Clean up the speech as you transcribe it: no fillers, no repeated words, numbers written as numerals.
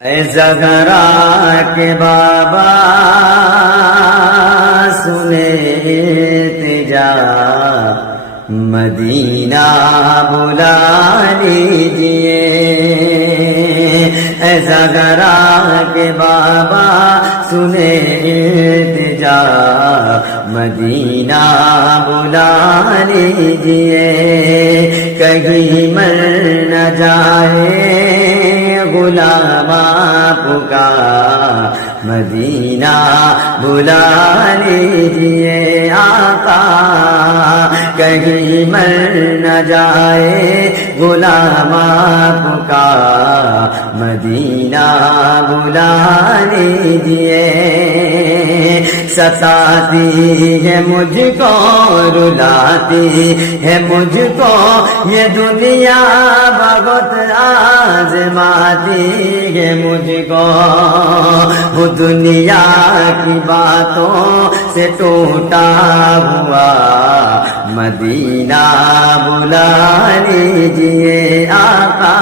اے زہرا کے بابا سنے التجا مدینہ بلا لیجئے اے زہرا کے بابا سنے التجا مدینہ بلا لیجئے کہیں مر نہ جائے غلام آپ کا مدینہ بلا لیجئے آقا کہیں مر نہ جائے غلام آپ کا مدینہ بلا لیجئے ستاتی ہے مجھ کو رلاتی ہے مجھ کو یہ دنیا بہت آزماتی ہے مجھ کو وہ دنیا کی باتوں سے ٹوٹا ہوا مدینہ بلا لیجئے آقا